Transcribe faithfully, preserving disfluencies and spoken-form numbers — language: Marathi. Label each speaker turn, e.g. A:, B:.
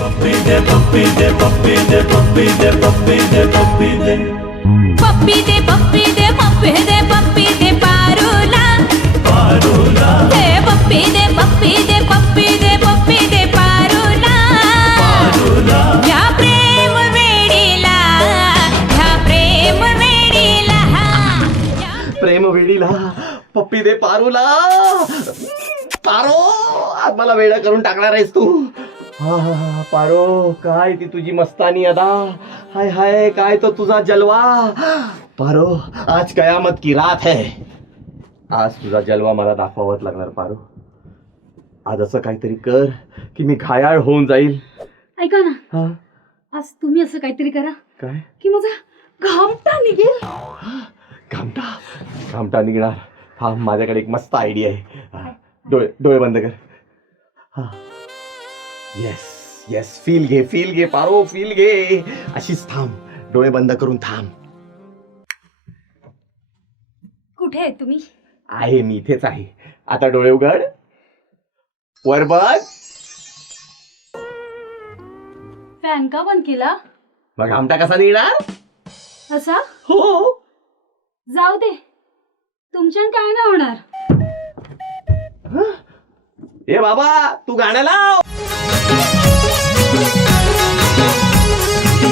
A: पप्पी दे पप्पी दे पप्पी दे पप्पी दे पप्पी दे पप्पी दे
B: पप्पी दे पप्पी दे पप्पी दे पप्पी दे पारूला
A: पारूला
B: हे पप्पी दे पप्पी दे पप्पी दे पप्पी दे पारूला
A: पारूला
B: ह्या प्रेम वेडीला ह्या प्रेम वेडीला
C: प्रेम वेडीला पप्पी दे पारूला. पारो आज मला वेडा करून टाकणार आहेस तू. हा हा हा पारो, काय ती तुझी मस्तानी अदा, हाय हाय काय तो तुझा जलवा. पारो आज कयामत की रात है. आज तुझा जलवा मला दाखवावाच लागणार पारो. आज असं काहीतरी कर की मी घायाळ होऊन जाईल.
D: ऐका ना,
C: हा
D: आज तुम्ही असं काहीतरी करा
C: काय
D: की माझा घामटा निघेल.
C: घामटा घामटा निघणार. हा माझ्याकडे एक मस्त आयडिया आहे. हा, डोळे डोळे बंद कर. हा येस येस फील घे फील घे पारो फील घे. अशीच थांब, डोळे बंद करून थांब.
D: कुठे आहे तुम्ही?
C: आहे मी इथेच आहे. आता डोळे उघड, वर बघ.
D: फॅन का बंद केला?
C: मग घामटा कसा निघणार?
D: असा
C: हो
D: जाऊ दे, तुमच्यान काय नाही होणार.
C: ए बाबा तू गाणं लाव.